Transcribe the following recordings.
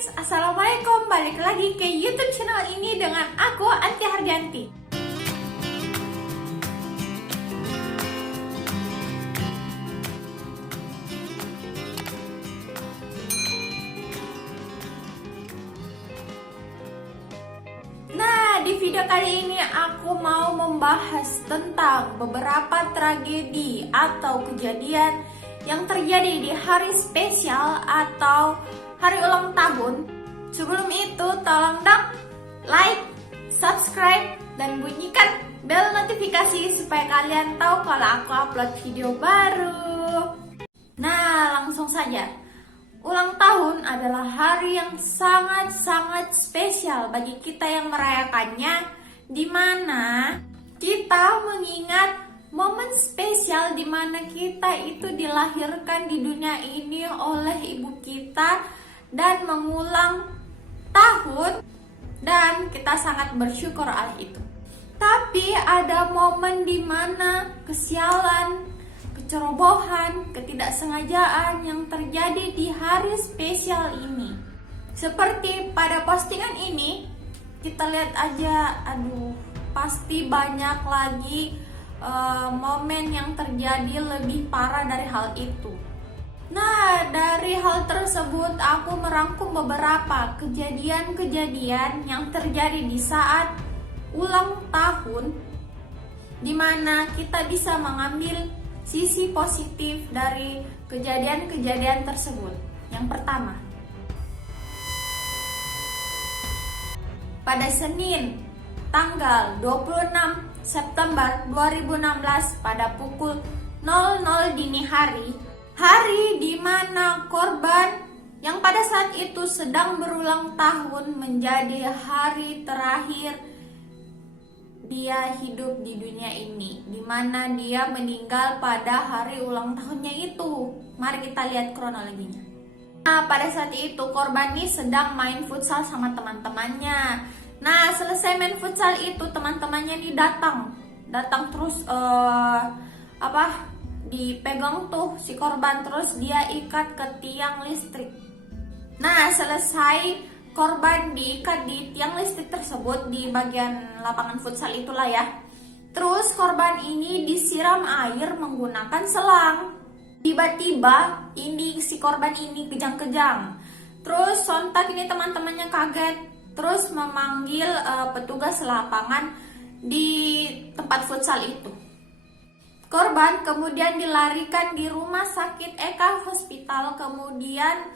gengs, assalamualaikum. Balik lagi ke YouTube channel ini dengan aku Anti Hardianti. Nah, di video kali ini aku mau membahas tentang beberapa tragedi atau kejadian yang terjadi di hari spesial atau hari ulang tahun. Sebelum itu tolong dong like, subscribe, dan bunyikan bel notifikasi supaya kalian tahu kalau aku upload video baru. Nah, langsung saja. Ulang tahun adalah hari yang sangat-sangat spesial bagi kita yang merayakannya, di mana kita mengingat momen spesial di mana kita itu dilahirkan di dunia ini oleh ibu kita dan mengulang tahun, dan kita sangat bersyukur oleh itu. Tapi ada momen di mana kesialan, kecerobohan, ketidaksengajaan yang terjadi di hari spesial ini. Seperti pada postingan ini, kita lihat aja, pasti banyak lagi momen yang terjadi lebih parah dari hal itu. Nah, dari hal tersebut aku merangkum beberapa kejadian-kejadian yang terjadi di saat ulang tahun, di mana kita bisa mengambil sisi positif dari kejadian-kejadian tersebut. Yang pertama, pada Senin tanggal 26 September 2016 pada pukul 00 dini hari di mana korban yang pada saat itu sedang berulang tahun menjadi hari terakhir dia hidup di dunia ini, di mana dia meninggal pada hari ulang tahunnya itu. Mari kita lihat kronologinya. Nah, pada saat itu korban ini sedang main futsal sama teman-temannya. Nah, selesai main futsal itu teman-temannya nih datang terus dipegang tuh si korban, terus dia ikat ke tiang listrik. Nah, selesai korban diikat di tiang listrik tersebut di bagian lapangan futsal itulah ya. Terus korban ini disiram air menggunakan selang. Tiba-tiba ini si korban ini kejang-kejang. Terus sontak ini teman-temannya kaget, terus memanggil petugas lapangan di tempat futsal itu. Korban kemudian dilarikan di rumah sakit Eka Hospital, kemudian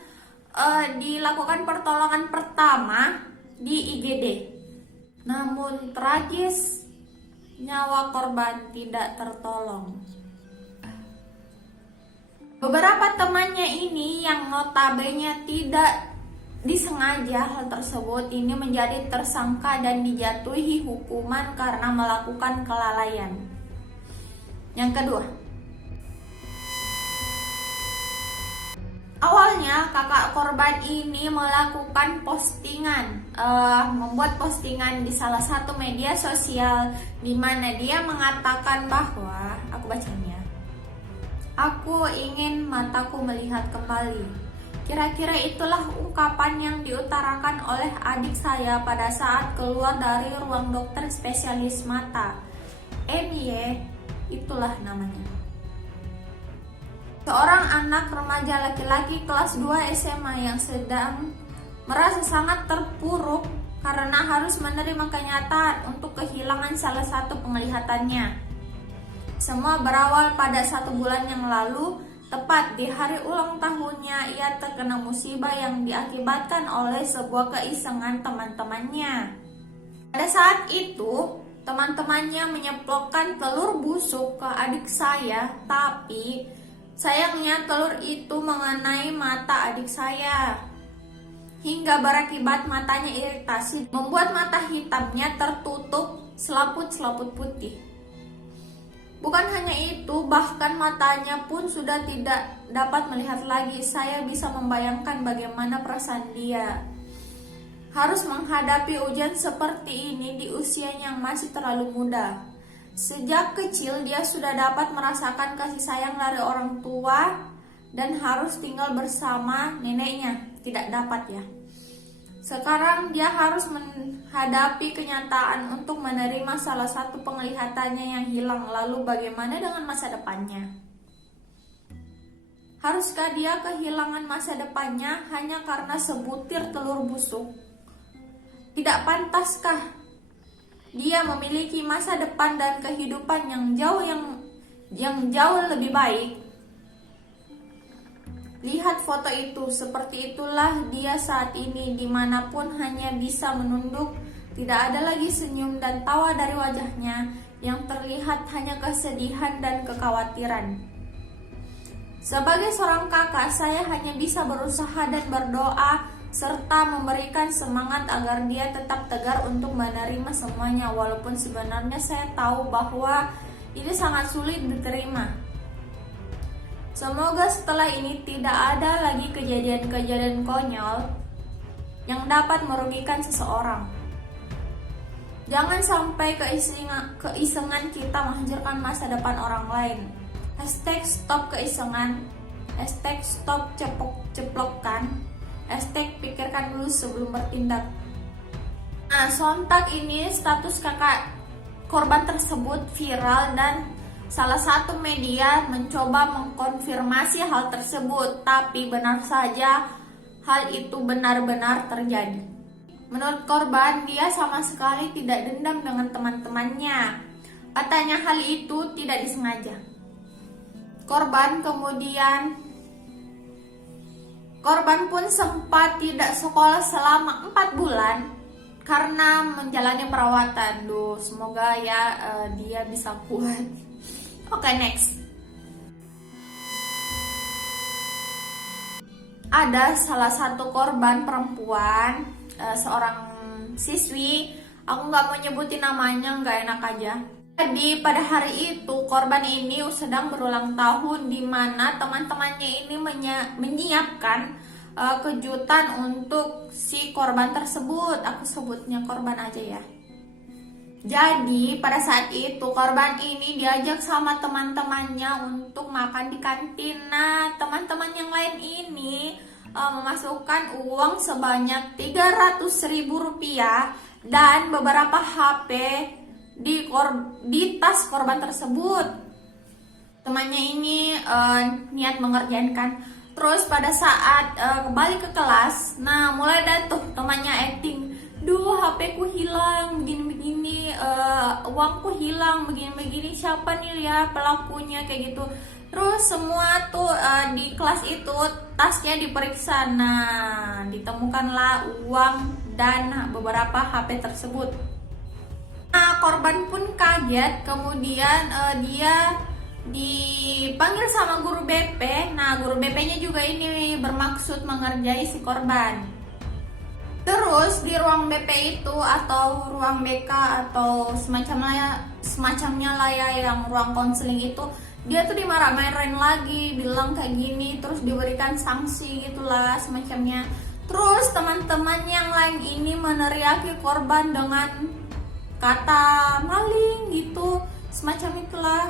dilakukan pertolongan pertama di IGD. Namun tragis, nyawa korban tidak tertolong. Beberapa temannya ini yang notabene tidak disengaja hal tersebut ini menjadi tersangka dan dijatuhi hukuman karena melakukan kelalaian. Yang kedua, awalnya kakak korban ini melakukan postingan, membuat postingan di salah satu media sosial di mana dia mengatakan bahwa, aku bacanya, "Aku ingin mataku melihat kembali." Kira-kira itulah ungkapan yang diutarakan oleh adik saya pada saat keluar dari ruang dokter spesialis mata. MY, itulah namanya. Seorang anak remaja laki-laki kelas 2 SMA yang sedang merasa sangat terpuruk karena harus menerima kenyataan untuk kehilangan salah satu penglihatannya. Semua berawal pada 1 bulan yang lalu. Tepat di hari ulang tahunnya, ia terkena musibah yang diakibatkan oleh sebuah keisengan teman-temannya. Pada saat itu, teman-temannya menyeplokkan telur busuk ke adik saya, tapi sayangnya telur itu mengenai mata adik saya, hingga berakibat matanya iritasi, membuat mata hitamnya tertutup selaput-selaput putih. Bukan hanya itu, bahkan matanya pun sudah tidak dapat melihat lagi. Saya bisa membayangkan bagaimana perasaan dia harus menghadapi ujian seperti ini di usianya yang masih terlalu muda. Sejak kecil dia sudah dapat merasakan kasih sayang dari orang tua dan harus tinggal bersama neneknya. Tidak dapat ya. Sekarang dia harus menghadapi kenyataan untuk menerima salah satu penglihatannya yang hilang. Lalu bagaimana dengan masa depannya? Haruskah dia kehilangan masa depannya hanya karena sebutir telur busuk? Tidak pantaskah dia memiliki masa depan dan kehidupan yang jauh lebih baik? Lihat foto itu, seperti itulah dia saat ini, dimanapun hanya bisa menunduk. Tidak ada lagi senyum dan tawa dari wajahnya, yang terlihat hanya kesedihan dan kekhawatiran. Sebagai seorang kakak, saya hanya bisa berusaha dan berdoa, serta memberikan semangat agar dia tetap tegar untuk menerima semuanya, walaupun sebenarnya saya tahu bahwa ini sangat sulit diterima. Semoga setelah ini tidak ada lagi kejadian-kejadian konyol yang dapat merugikan seseorang. Jangan sampai keisengan kita menghancurkan masa depan orang lain. #stop keisengan, #stop ceplokkan, #pikirkan dulu sebelum bertindak. Nah, sontak ini status kakak korban tersebut viral dan salah satu media mencoba mengkonfirmasi hal tersebut, tapi benar saja hal itu benar-benar terjadi. Menurut korban, dia sama sekali tidak dendam dengan teman-temannya. Katanya hal itu tidak disengaja. Korban pun sempat tidak sekolah selama 4 bulan karena menjalani perawatan. Semoga ya dia bisa kuat. Oke, next. Ada salah satu korban perempuan, seorang siswi. Aku nggak mau nyebutin namanya, nggak enak aja. Jadi pada hari itu korban ini sedang berulang tahun, di mana teman-temannya ini menyiapkan kejutan untuk si korban tersebut. Aku sebutnya korban aja ya. Jadi pada saat itu korban ini diajak sama teman-temannya untuk makan di kantin. Nah, teman-teman yang lain ini memasukkan uang sebanyak 300.000 rupiah dan beberapa HP di tas korban tersebut. Temannya ini niat mengerjakan. Terus pada saat kembali ke kelas, nah mulai dah tuh temannya acting, HP ku hilang, begini-begini, uangku hilang, begini-begini, siapa nih ya pelakunya, kayak gitu. Terus semua tuh di kelas itu tasnya diperiksa. Nah, ditemukanlah uang dan beberapa HP tersebut. Nah, korban pun kaget, kemudian dia dipanggil sama guru BP. Nah, guru BP-nya juga ini bermaksud mengerjai si korban. Terus di ruang BP itu atau ruang BK atau semacamnya lah ya, yang ruang konseling itu, dia tuh dimarah-marahin lagi, bilang kayak gini, terus diberikan sanksi gitulah semacamnya. Terus teman-teman yang lain ini meneriaki korban dengan kata maling gitu, semacam itulah.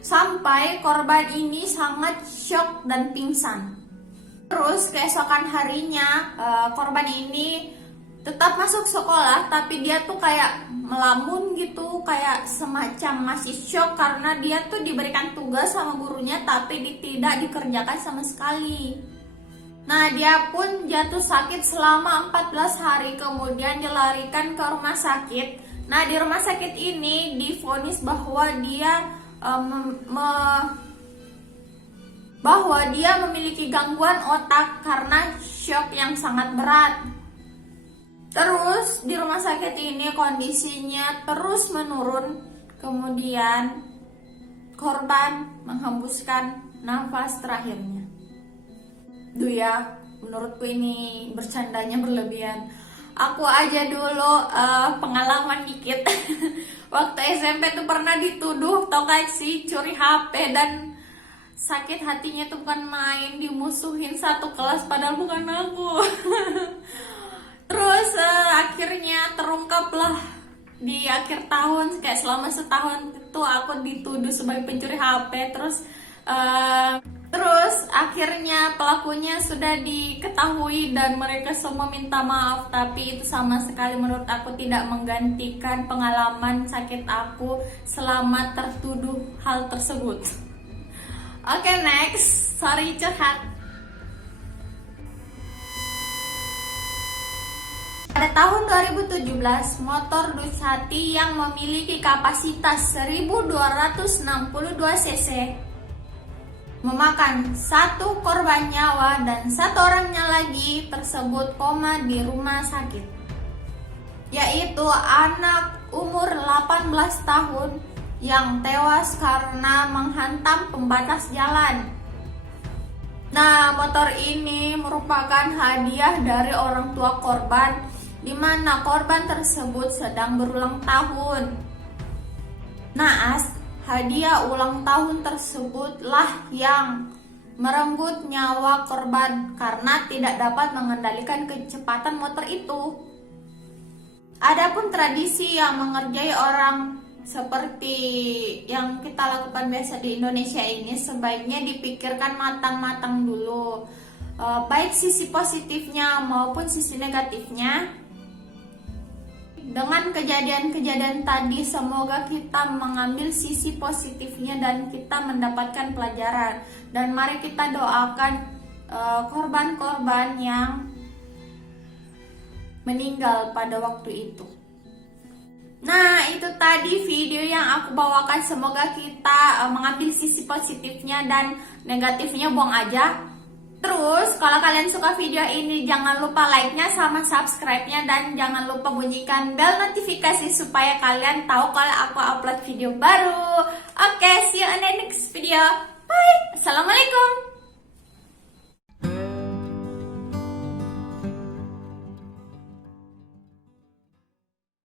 Sampai korban ini sangat syok dan pingsan. Terus keesokan harinya korban ini tetap masuk sekolah, tapi dia tuh kayak melamun gitu, kayak semacam masih syok karena dia tuh diberikan tugas sama gurunya tapi tidak dikerjakan sama sekali. Nah, dia pun jatuh sakit selama 14 hari, kemudian dilarikan ke rumah sakit. Nah, di rumah sakit ini divonis bahwa dia memiliki gangguan otak karena syok yang sangat berat. Terus di rumah sakit ini kondisinya terus menurun, kemudian korban menghembuskan nafas terakhirnya. Ya, menurutku ini bercandanya berlebihan. Aku aja dulu pengalaman dikit. Waktu SMP tuh pernah dituduh tau gak sih, curi HP, dan sakit hatinya tuh bukan main, dimusuhin satu kelas padahal bukan aku. Terus akhirnya terungkaplah di akhir tahun, kayak selama setahun itu aku dituduh sebagai pencuri HP. Terus akhirnya pelakunya sudah diketahui dan mereka semua minta maaf, tapi itu sama sekali menurut aku tidak menggantikan pengalaman sakit aku selama tertuduh hal tersebut. Oke, next. Sorry curhat. Pada tahun 2017, motor Ducati yang memiliki kapasitas 1262 cc memakan satu korban nyawa dan satu orangnya lagi tersebut koma di rumah sakit, yaitu anak umur 18 tahun yang tewas karena menghantam pembatas jalan. Nah, motor ini merupakan hadiah dari orang tua korban, di mana korban tersebut sedang berulang tahun. Naas, hadiah ulang tahun tersebutlah yang merenggut nyawa korban karena tidak dapat mengendalikan kecepatan motor itu. Adapun tradisi yang mengerjai orang seperti yang kita lakukan biasa di Indonesia ini sebaiknya dipikirkan matang-matang dulu, baik sisi positifnya maupun sisi negatifnya. Dengan kejadian-kejadian tadi, semoga kita mengambil sisi positifnya dan kita mendapatkan pelajaran. Dan mari kita doakan korban-korban yang meninggal pada waktu itu. Nah, itu tadi video yang aku bawakan. Semoga kita mengambil sisi positifnya dan negatifnya buang aja. Terus, kalau kalian suka video ini, jangan lupa like-nya sama subscribe-nya dan jangan lupa bunyikan bel notifikasi supaya kalian tahu kalau aku upload video baru. Oke, see you on the next video. Bye. Assalamualaikum.